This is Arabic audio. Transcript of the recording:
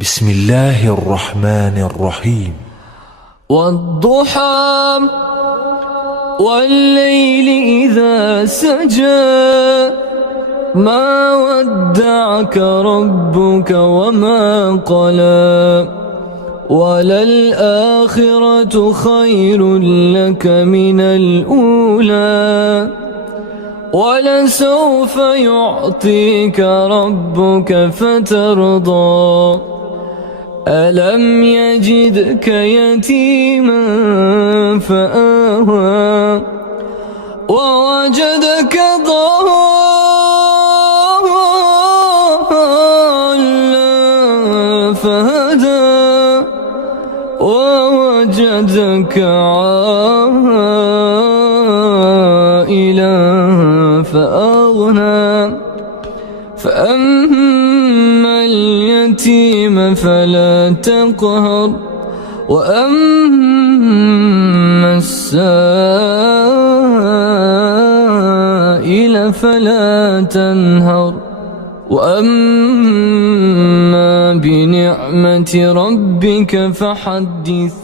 بسم الله الرحمن الرحيم. والضحى والليل إذا سجى ما ودعك ربك وما قلى وللآخرة خير لك من الأولى ولسوف يعطيك ربك فترضى ألم يجدك يتيما فآوى ووجدك ضالا فهدى ووجدك عائلا فأغنى فأما اليتيم فلا تقهر وأما السائل فلا تنهر وأما بنعمة ربك فحدث.